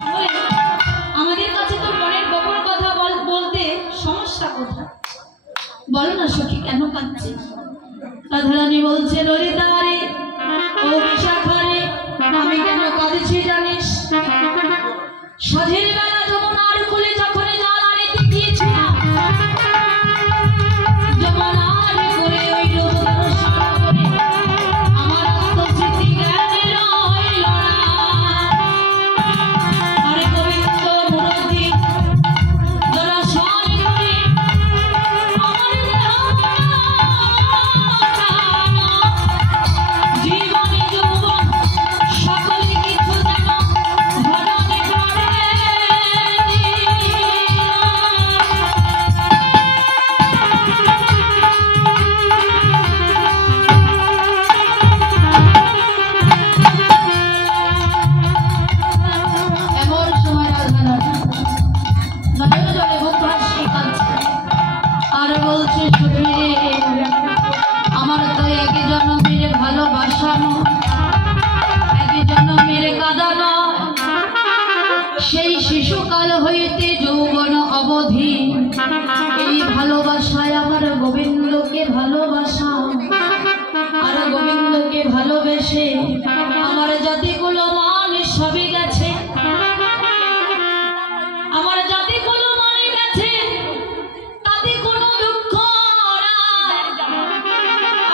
আমাদের কাছে তো মনের গোপন কথা বলতে সমস্যা কোথায়? বলো না সখী, কেন কাঁদছে? রাধারানী বলছে, ললিতা রে, ও বিশাখা রে, আমি কেন কাঁদছি জানিস? সাধের বেলা যমুনার কোলে যখন জল আনিতে গিয়েছিলাম, যমুনার কোলে ওই রূপ দর্শন করে আমার আত্মস্মৃতি জ্ঞানে রইল না। আরে গোবিন্দ মুরারি দর্শন করে আমার জীবনে যৌবন সকলে কিছু যেন ধরণে করে। এমন সময় রাধারানী নয়ন জলে মুখ ভাসিয়ে কাঁদছে আর বলছে, সখী রে, আমার তো এক জন্মের ভালোবাসা নয়, এক জন্মের কাঁদানো। সেই শিশুকাল হইতে যৌবন অবধি এই ভালোবাসায় আমার গোবিন্দকে ভালোবাসা। আর গোবিন্দকে ভালোবেসে আমার জাতিগুলো মান সবই গেছে, আমার জাতিগুলো মানে গেছে, তাতে কোনো দুঃখ নাই,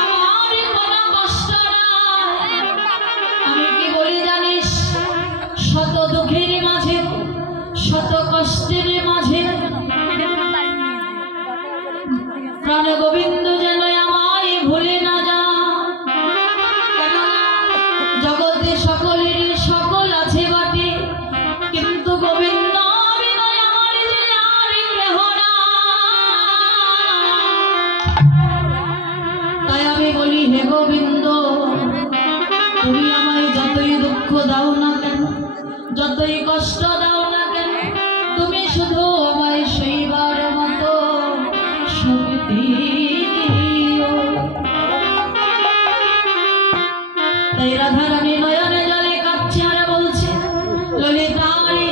আমার কোনো কষ্ট নাই। আমি কি বলি জানিস? শত দুঃখের মাঝে, শত কষ্টের মাঝে প্রাণ গোবিন্দ যেন আমায় ভুলে না যায়। কেননা জগতে সকলের সকল আছে বাটে, কিন্তু গোবিন্দ বিনয় আমার যে আর কেহ নাই। তাই আমি বলি, হে গোবিন্দ, তুমি আমায় যতই দুঃখ দাও না কেন, যতই কষ্ট দাও না কেন, তুমি শুধু আমায় সেইবার মতো শক্তি দিও। তাই রাধারানী নয়নে জলে কাঁদছে আর বলছে, ললিতা রে,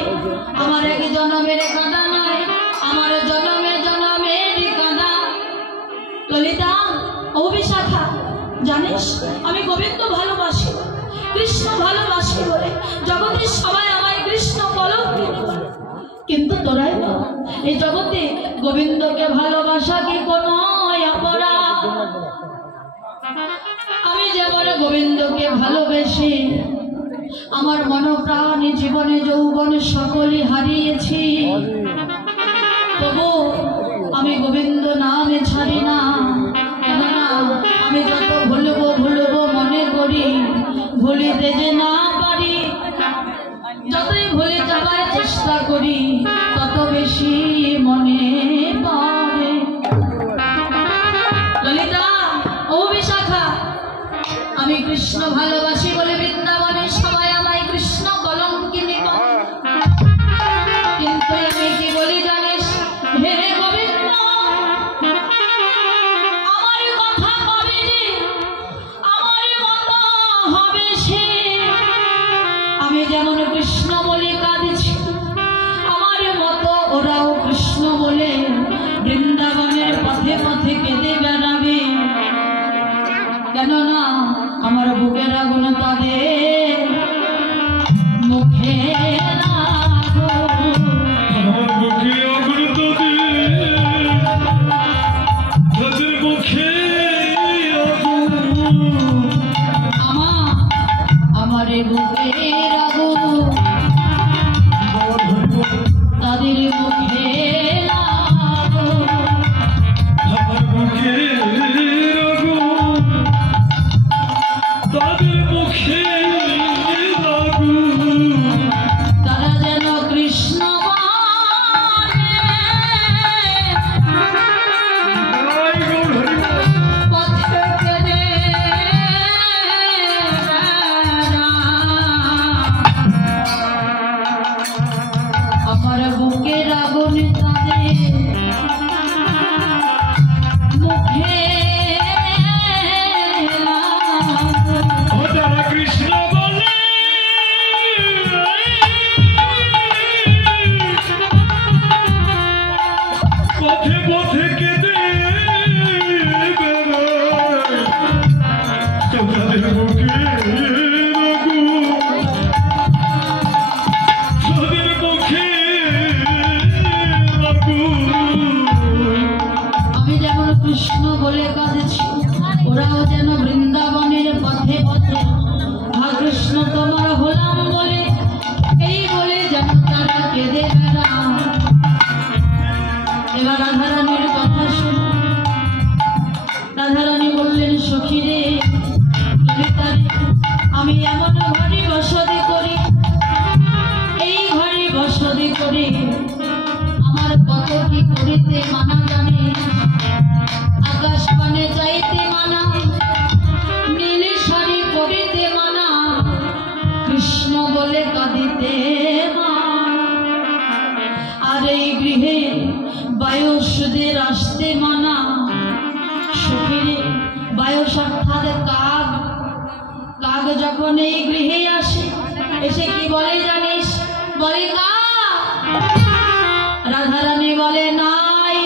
আমার এক জনমের কাঁদা নয়, আমার জনমে জনমের কাঁদা। ললিতা, ও বিশাখা, জানিস আমি গোবিন্দ ভালোবাসি, কৃষ্ণ ভালোবাসি বলে জগতের সবাই আমায় কৃষ্ণ কলঙ্কিনী বলে, কিন্তু তোরাই না। এই জগতে গোবিন্দকে ভালোবাসা কি কোনো অপরাধ? আমি যেমন গোবিন্দকে ভালোবেসে আমার মনপ্রাণ জীবনে যৌবন সকলে হারিয়েছি, তবু আমি গোবিন্দ নামে ছাড়ি না। কেননা আমি যত ভুলবো ভুলবো মনে করি, ভুলিতে যে না পারি, যতই ভুলে যাবার চেষ্টা করি তত বেশি মনে পড়ে। ললিতা, ও বিশাখা, আমি কৃষ্ণ ভালোবাসি বলে বৃন্দাবনের সবাই আমায় কৃষ্ণ কলঙ্কিনী বলে, কিন্তু আমি কি বলি জানিস? হে গোবিন্দ, আমার কথা কবে যে আমার মতো হবে সে? আমি যেমন কৃষ্ণ বলে কাঁদছি, আমার মতো ওরাও কৃষ্ণ বলে বৃন্দাবনের পথে পথে কেঁদে বেড়াবে। কেননা আমার বুকের আগুন তাদের কেঁদে বেড়ায়। এবার রাধারানীর কথা শুনে রাধারানী বললেন, সখী রে, আমি এমন ঘরে বসতি করি, এই ঘরে বসতি করি আমার কত কি করিতে মানা জানে। আকাশ পানে যাইতে মানা, নীল শাড়ি পরিতে মানা, কৃষ্ণ বলে কাঁদিতে মানা, আর এই গৃহে বায়ুসদের আসতে মানা। সখীরে, বায়স অর্থাৎ কাক, কাক যখন এই গৃহে আসে, এসে কি বলে জানিস? বলে কাক। রাধারানী বলে নাই।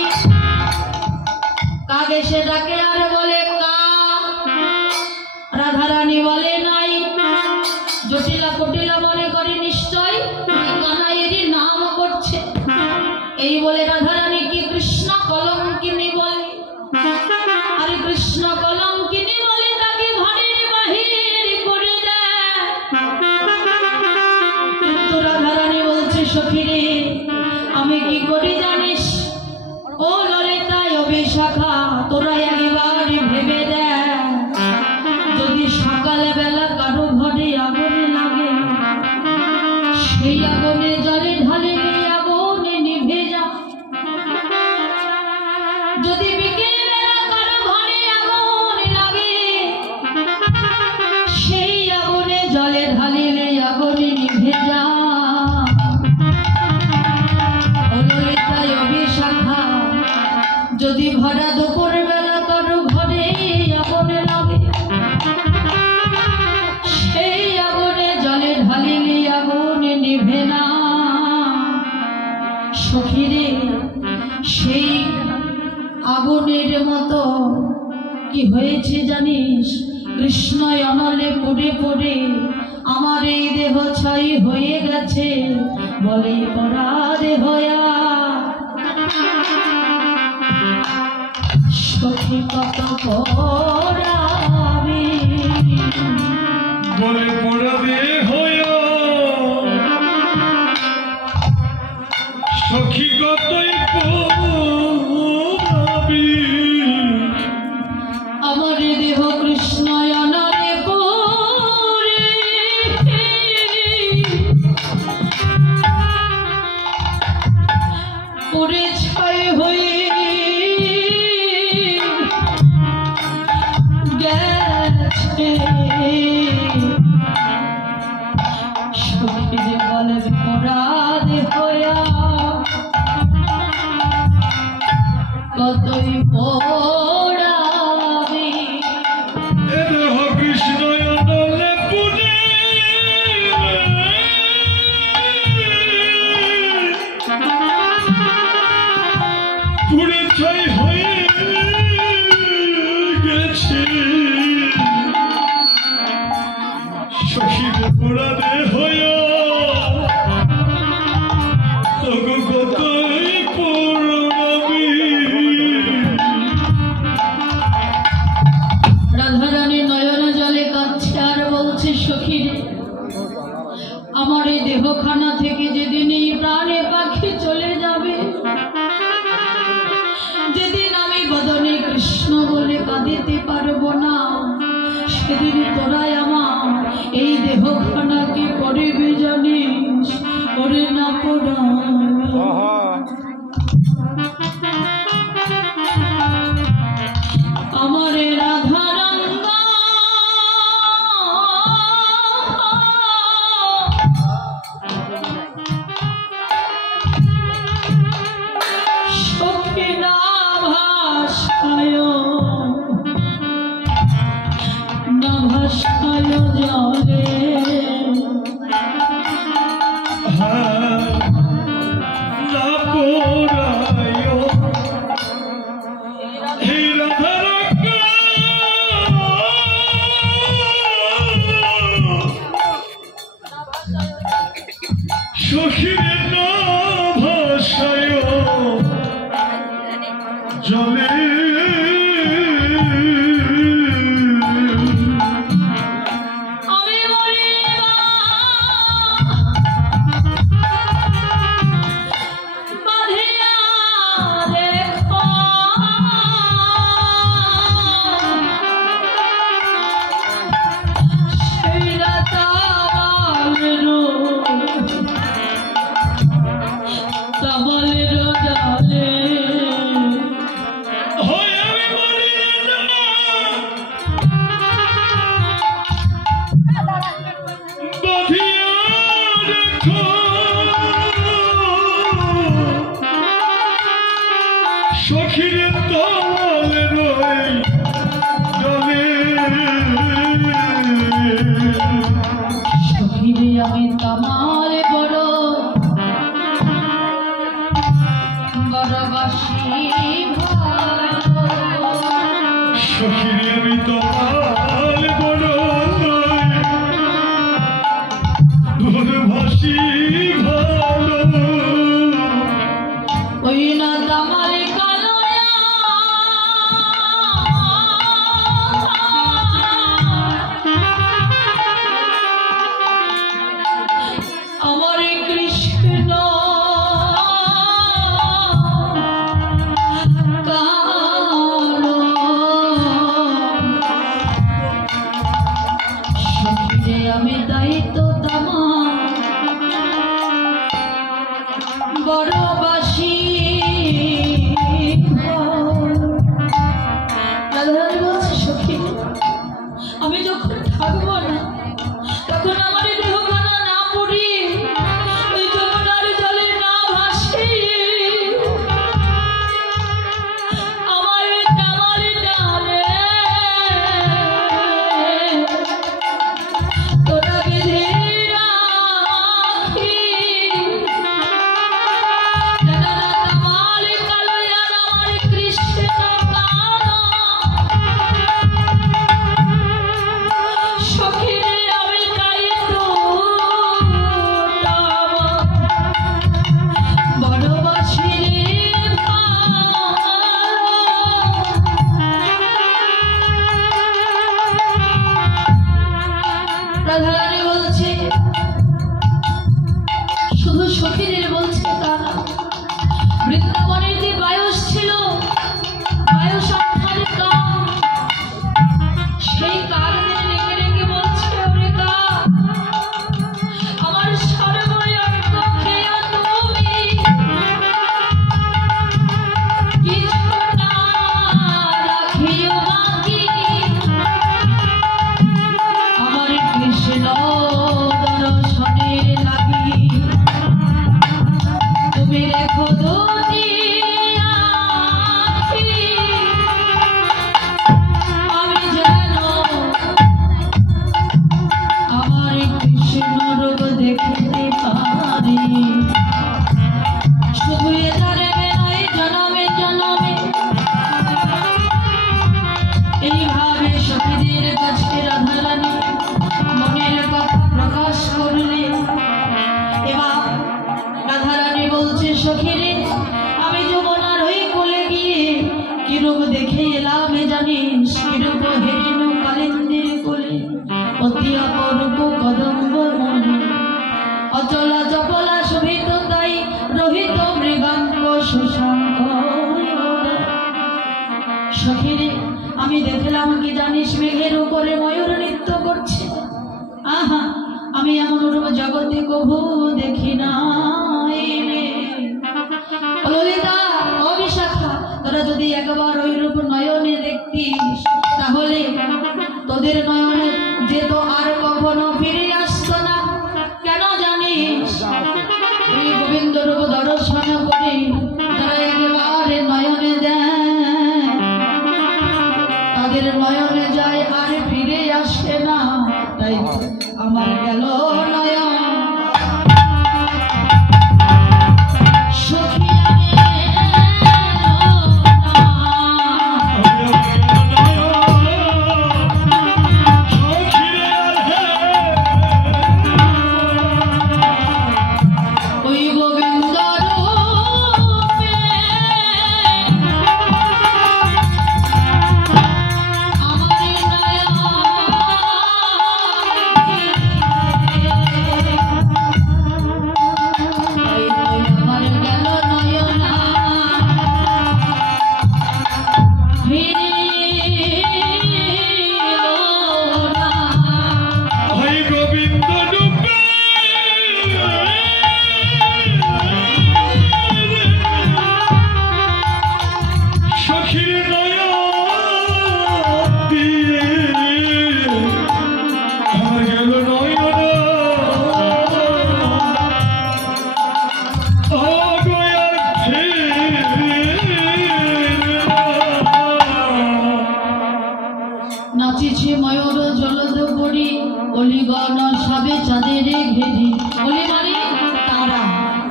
কাক এসে ডাকে আর বলে কাক। রাধারানী বলে নাই। জটিলা কুটিলা মনে করে নিশ্চয় কানাইয়েরই নাম করছে। এই বলে রাধারানী কি কৃষ্ণ কলঙ্কিনী বলে। আরে কৃষ্ণ কলঙ্কিনী বলে তাকে ঘরের বাহির করে দেয়। কিন্তু রাধারানী বলছে, সখীরে, আমি কি করি জানিস? ও ললিতা, ও বিশাখা, তোরা একবার ভেবে দেয়, যদি সকালে বেলা কারো ঘরে আগুন লাগে, সেই আগুনে জলে ঢালে আগুনে নিভে যায়। যদি বিকেল বেলা কারো ঘরে আগুন লাগে, সেই আগুনে জলে ঢালিলে আগুনে নিভে যায়। যদি ভরা দুপুর বেলা কারো ঘরে আগুন লাগে, সেই আগুনে জলে ঢালিলে আগুনে নিভে না। সখীরে, সেই আগুনের মতো কি হয়েছে জানিস? কৃষ্ণ অনলে পড়ে পড়ে আমার এই দেহ ছাই হয়ে গেছে, বলে পড়া দেহয়া। সখী কত পড়াবে, বলে পড়াবে হয়া, সখী কতই পড়াবি। আমার দেহ কৃষ্ণ অনলে পড়ে পড়ে ছাই হয়ে গেছে। সখী বলে পরাধ হয়া কতই পড়াবে। এ দেহ কৃষ্ণ অনলে পড়ে পুড়ে ছাই হয়ে গেছে, সখীর পোড়াবে হয়া, তগো কতই পড়াবি। রাধারানী নয়ন জলে কাঁদছে আর বলছে, সখীরে, আমার এই দেহখানা থেকে যেদিন এই প্রাণে পাখি চলে যাবে, যেদিন আমি বদনে কৃষ্ণ বলে কাঁদিতে পারবো না, সেদিন তোরাই আমার এই দেহখানা কি করবি জানিস? করে না পড়া আমার রাধারঙ্গ সখী না ভাষায়, না ভাষায় জলে না পোড়ায় হে রাধারঙ্গ, সখীর না ভাষায় জলে। আমি বলি বড়বাসী রাধারানী বলছে সখী আমি যখন থাকবো না তখন আমার দেহখানা না পড়ি ওই যমুনার জলে না ভাসি আমার ডামালি ডালে তোরা বেঁধে রাখি ডামালি কালয়া আমার কৃষ্ণ সখীরে আমি চাই তো বড়বাসী রাধারানী বলছে শুধু সখীদের বলছে তা না বৃন্দাবনের যে বায়স ছিল বায়স অর্থাৎ কাম সেই কারণে রেখে রেখে বলছে ওরে কাম আমার সর্বয়ত্ন খেয়া তুমি কিছু না রাখিও বাকি আমার কৃষ্ণ দর্শনের লাগি তুমি রেখো দুনিয়া আমি যেন আমার কৃষ্ণ রূপ দেখতে পারি শুধু এধারে নয় জনমে জনমে এইভাবে সখীদের কাছে রাধারানী মনের কথা প্রকাশ করলে এবার রাধারানী বলছে সখীরে আমি যমুনার ওই কোলে গিয়ে কিরূপ দেখে এলাম জানিস কিরূপ হেরিন কালিন্দির কোলে অতি অপরূপ কদম্ব মনে অচলা চপলা শোভিত তাই রোহিত মৃগাঙ্গ শশাঙ্ক সখীরে আমি দেখলাম কি জানিস মেঘের উপরে ময়ূর নৃত্য করছে আহা আমি এমন রূপ জগতে কভু দেখি নাই রে ললিতা অবিশাখা তোরা যদি একবার ওই রূপ নয়নে দেখতিস তাহলে তোদের নয়নে যেত আর কখনো ফিরে আসতো না কেন জানিস এই গোবিন্দ রূপ দর্শন করে তারা একেবারে নয়নে দেয় তাদের নয়নে যায় আর ফিরে আসে না তাই আমার গেল নয়ন নাচিছে ময়ূর জলদ পড়ি অলিগণ সবে চাঁদের ঘেরি অলি মানে তারা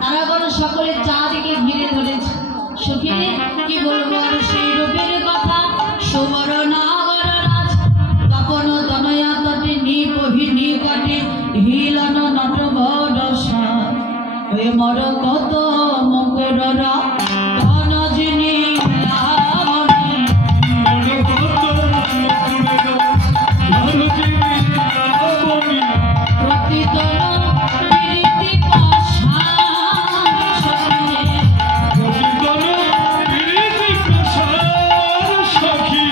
তারাগণ সকলে চাঁদকে ঘিরে ধরেছে সখীরে কি বলবো আর সেই রূপের কথা সুবর্ণাগর রাজ তপন তনয়া তটে নিপহিনী কাটে হিলন নট বড় সাজ ওই মর কত মকররা ধন যিনি সখী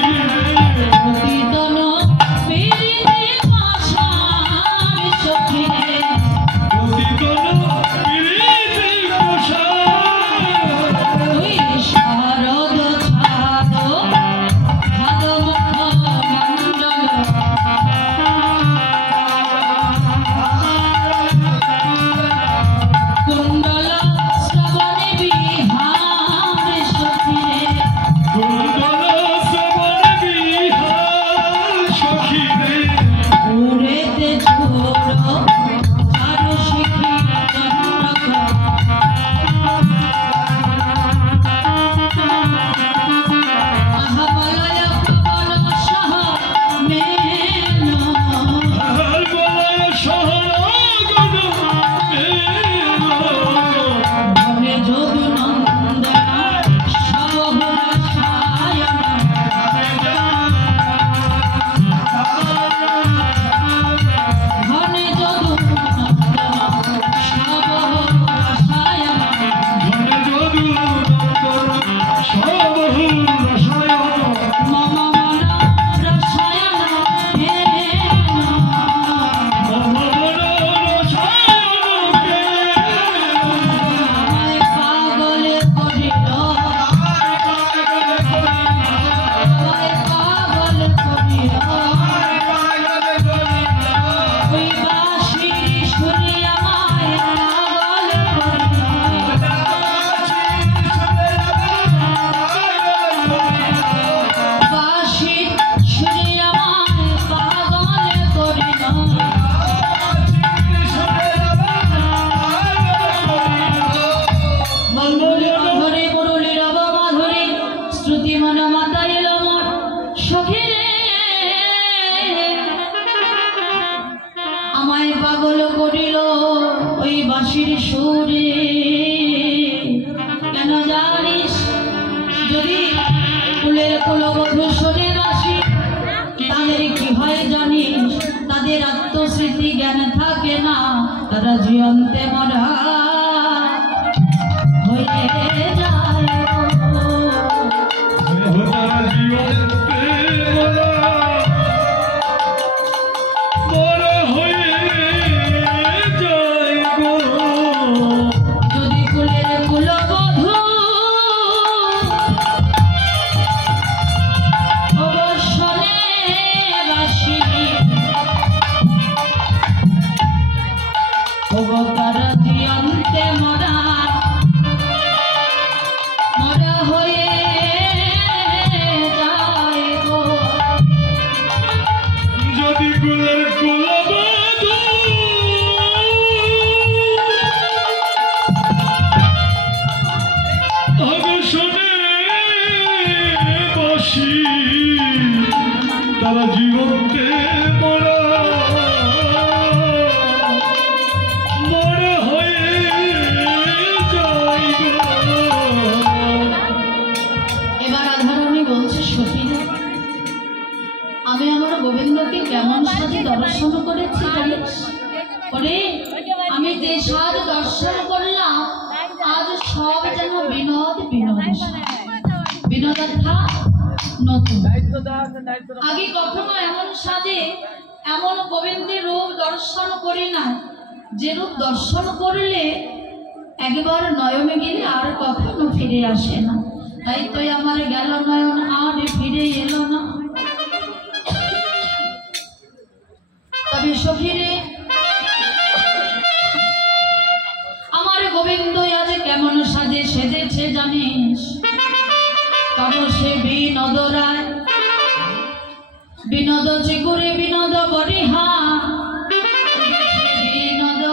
তারা জীবন্তে মরা হয়ে যায় তারা জীবন্তে মরা হয়ে যায় গো। যদি কুলের কুলবধূ অবসরে বাসি তারা জীবন্তে মরা মরা হয়ে যায় গো। যদি কুলের কুলবধূ অবসরে বাসি তারা জীবনকে মরা মরা হয়ে যায় গো। এবার রাধারানী বলছে সখীরা আমি আমার গোবিন্দকে কেমন সাজে দর্শন করেছি জানিস? ওরে আমি যে সাজ দর্শন করলাম আজ সব যেন বিনোদ বিনোদ বিনোদার্থা নতুন। আগে কখনো এমন সাজে এমন গোবিন্দের রূপ দর্শন করি না, যে রূপ দর্শন করলে একবার নয়নে গেলে আর কখনো ফিরে আসে না। তাই তো আমার গেল নয়ন আর ফিরে এলো না। তবে সখীরে আমার গোবিন্দ আজ কেমন সাজে সেজেছে জানিস? কারণ সে বিনোদ রায়, বিনোদ চিকুরে, বিনোদ বরিহা, বিনোদ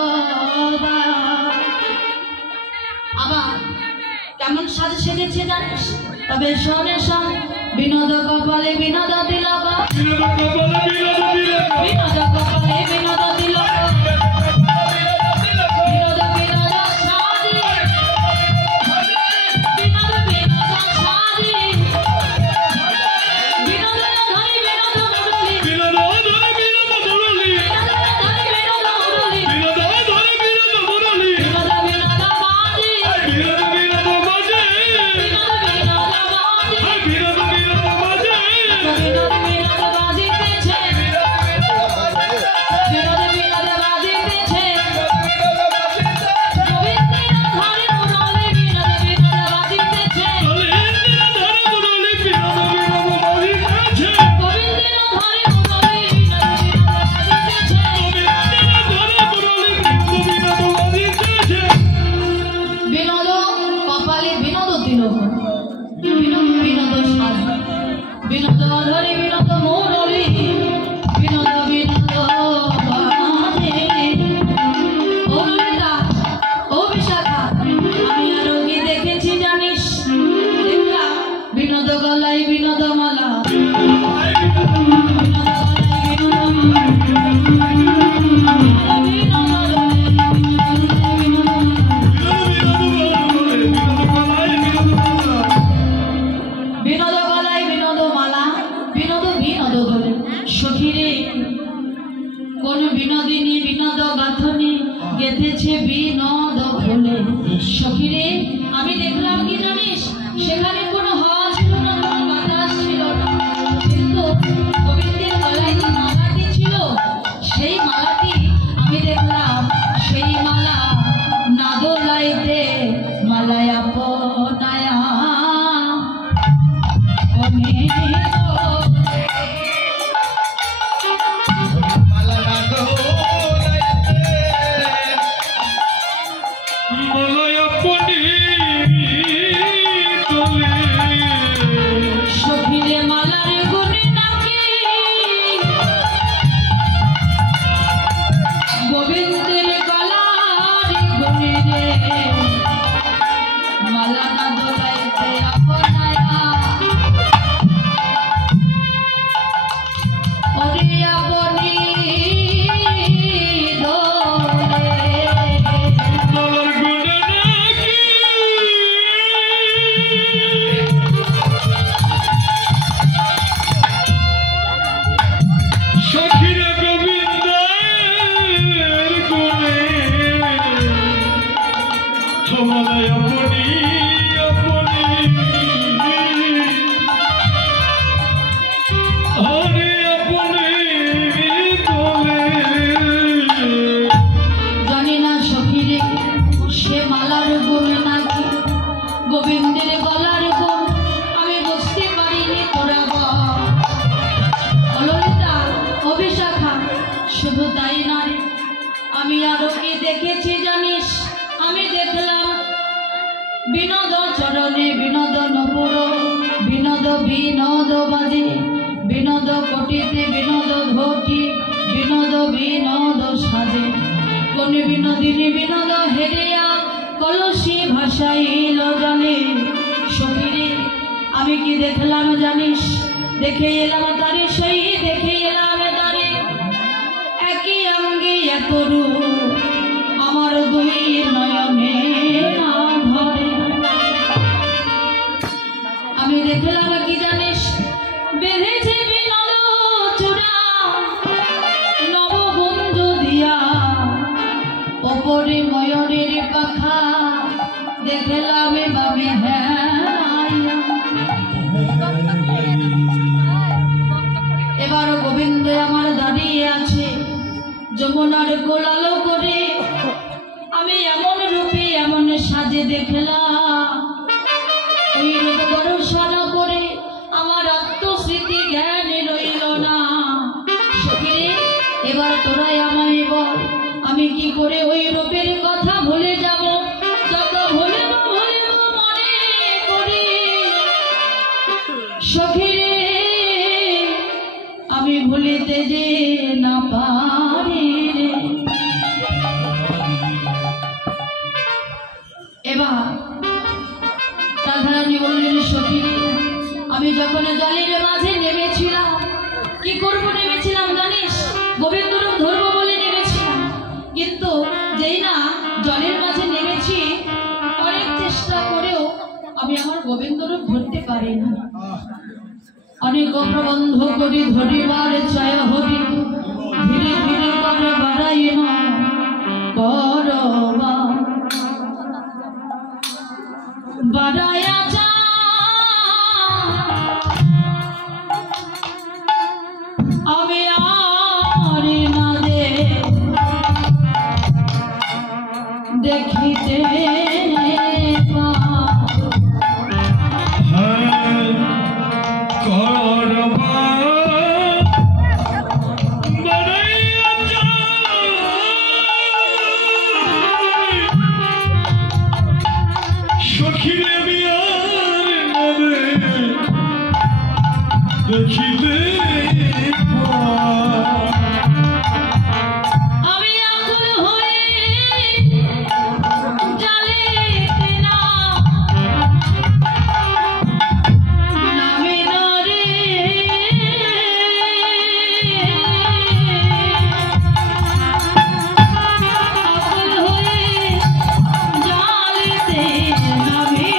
আবার কেমন সাজে সেজেছে জানিস? তবে শোনে শোন, বিনোদ কপালে বিনোদ তিলক, বিনোদ কপালে বিনোদ তিলক, বিনোদ বিনোদ সাজি, বিনোদ বিনোদ সাজি, বিনোদ ধরি বিনোদ মুরলি, বিনোদ ধরে বিনোদ মুরলি, বিনোদ ধরি বিনোদ মুরলি, বিনোদ ধরে বিনোদ মুরলি, বিনোদ বিনোদ বাজি, বিনোদ বিনোদ বাজে, বিনোদ বিনোদ বাজি, বিনোদ বিনোদ বাজে, বিনোদ বিনোদ বাজিতেছে, বিনোদ বিনোদ বাজিতেছে, গোবিন্দের ধরে মুরলি, বিনোদ বিনোদ বাজিতেছে, গোবিন্দের ধরে মুরলি, বিনোদ বিনোদ বাজিতেছে, গোবিন্দের ধরে মুরলি, বিনোদ বিনোদ বাজিতেছে, গোবিন্দের ধরে মুরলি, বিনোদ বিনোদ বাজিতেছে। বিনোদ কপালে বিনোদ তিলক, বিনোদ বিনোদ সাজ, বিনোদ ধরে বিনোদ মুরলি, বিনোদ বিনোদ বাজে। ও ললিতা, ও বিশাখা, আমি আরো কি দেখেছি জানিস? দেখলাম বিনোদ গলায় বিনোদ মালা, বিনোদ গলায় বিনোদ মালা, বিনোদ গলায় বিনোদ মালা, বিনোদ বিনোদ গলে। সখীরে কোন বিনোদিনী বিনোদ গাথনি গেঁথেছে বিনোদ ফুলে। সখীরে আমি দেখলাম কি জানিস? সেখানে কোনো হাওয়া ছিল না, কোনো বাতাস ছিল না, কিন্তু গোবিন্দের গলায় যে মালাটি ছিল সেই মালাটি আমি দেখলাম, সেই মালা না দোলাইতে মালায় আপনায়া মলয় আপনি তোলে, সখীরে মালার গুণে নাকি গোবিন্দের গলার গুণে রে, মালা না দোলাইতে আপনায়া ওরে আপনি দোলে। মলয় গুণে নাকি সবাই আপনি আপনি হরে আপনি তোলে জানি না সখীরে সে মালার গুণ নাকি গোবিন্দের গলার গুণ আমি বুঝতে পারিনি তোরা ললিতা অভিশাখা শুধু তাই নয় আমি আরো কি দেখেছি জানিস আমি দেখলাম বিনোদ চরণে বিনোদন পুরো বিনোদ বিনোদ বাজে বিনোদ কোটিতে বিনোদ ঘটি বিনোদ বিনোদ সাজে কোন বিনোদিনী বিনোদ হেরিয়া কলসি ভাষাইল জলে সখীরে আমি কি দেখলাম জানিস দেখে এলাম তারে সেই দেখে এলাম তারে একই অঙ্গে এত রূপ আমার দুই নয়নে না ধরে আমি দেখলাম কি জানিস বেঁধেছে বিনোদ চূড়া নববন্ধু দিয়া ওপরে ময়ূরের পাখা দেখলাম বাবে এবার গোবিন্দ আমার দাঁড়িয়ে আছে যমুনার কোলালো করে আমি এমন রূপে এমন সাজে দেখলাম ওই রূপ দর্শন করে আমার আত্মস্মৃতি জ্ঞানে রইল না সখীরে এবার তোরাই আমায় বল আমি কি করে ওই রূপের কথা ভুলে যাব যত ভুলব মনে করি সখীরে আমি ভুলিতে যে না পারি রে এবার রাধারানী বললেন সখীরে আমি যখন জলের মাঝে নেমেছিলাম কি করব নেমেছিলাম জানিস গোবিন্দ রূপ ধরবো বলে নেমেছিলাম কিন্তু যেই না জলের মাঝে নেমেছি অনেক চেষ্টা করেও আমি আমার গোবিন্দ রূপ ধরতে পারি না অনেক প্রবন্ধ করি ধরিবার চায় হরি ধীরে ধীরে করে বাড়াই না করবা বাড়ায়া যা আমি আর না দেখিতে আমি আকুল হয়ে জ্বালিতে না নামে না রে আকুল হয়ে জ্বালিতে নামে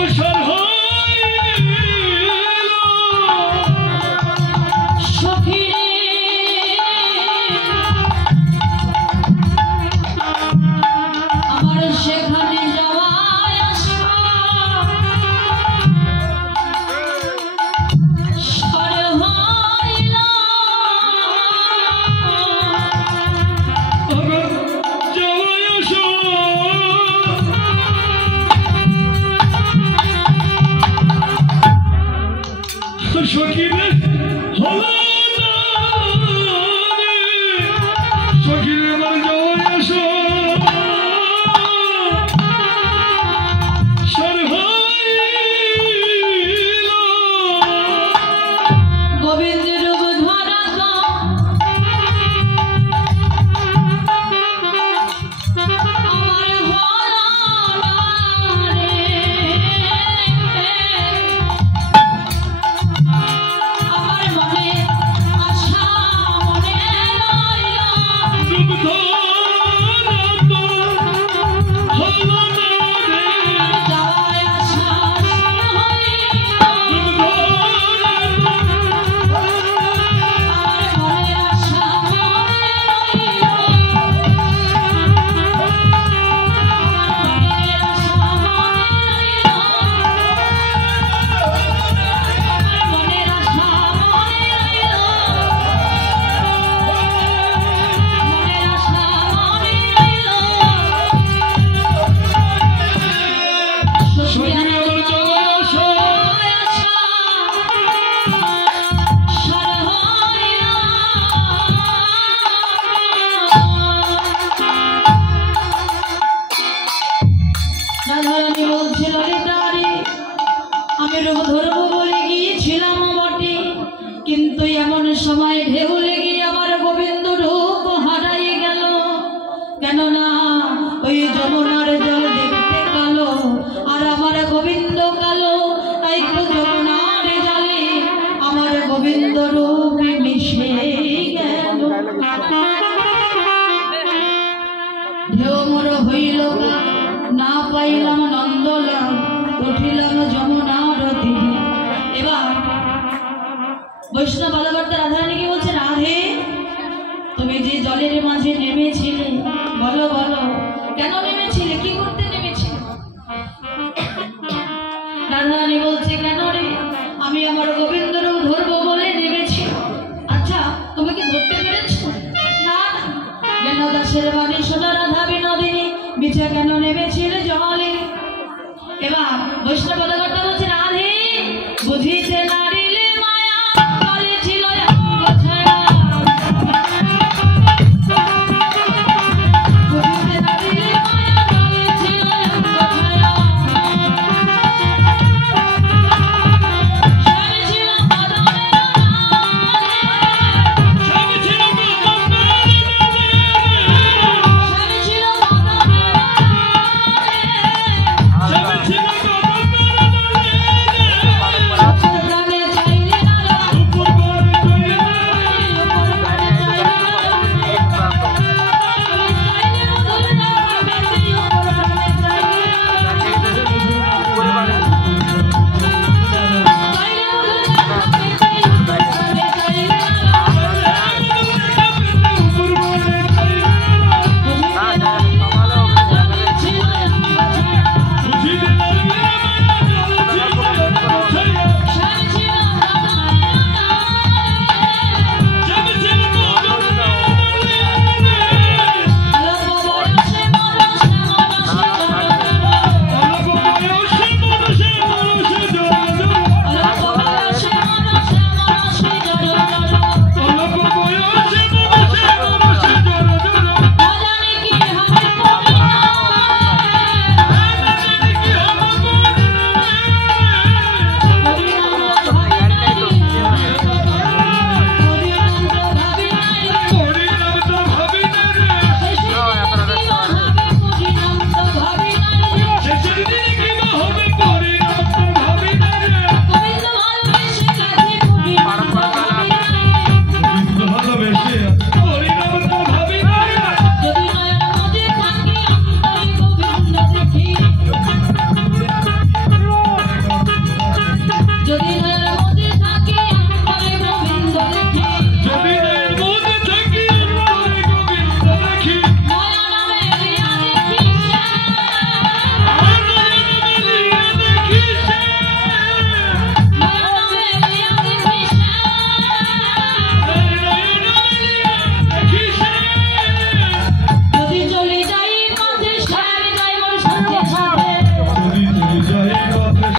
অগ্রসর হইল সখী আমার সেখানে যাওয়ায় আসা সর হইল যাওয়াই আসো সখীরে হলো না রে সখীরে আমার যাওয়াই আসো সর হইল গোবিন্দ রূপ ধরা তো আমার হলো না রে আমার মনে আশা মনে রইল রূপ ধরা তো হলো না রে যাওয়ায় আসা হইল রূপ ধরা তো আমার মনে আশা মনে রইল মনের আশা মনে রইল মনের আশা মনে রইল মনের আশা মনে রইল সখী আমার যাওয়াই আসো রাধারানী বলছিল রিতারি আমি রূপ ধরবো বলে গিয়েছিলাম বটে কিন্তু এমন সময় ঢেউ লেগে আমার গোবিন্দ রূপ হারাই গেল কেননা ওই যমুনার জল দেখতে কালো আর আমার গোবিন্দ কালো তাই তো যমুনার জলে আমার গোবিন্দ রূপ মিশে গেল ঢেউ মোর হইল না পাইলাম নন্দলাম উঠিলাম যমুনার তীরে এবার বৈষ্ণব বালাবার্তা রাধারানীকে বলছে রাধে তুমি যে জলের মাঝে নেমেছিলে বলো বলো কেন নেমেছিলে কি করতে নেমেছিলে রাধারানী বলছে কেন রে আমি আমার গোবিন্দ রূপ ধরবো বলে নেমেছি আচ্ছা তুমি কি ধরতে পেরেছো না কেন দাসের বাণী শোনা রাধা বিনোদিনী বিছা কেন নেমেছিলে জলে এবার বৈষ্ণব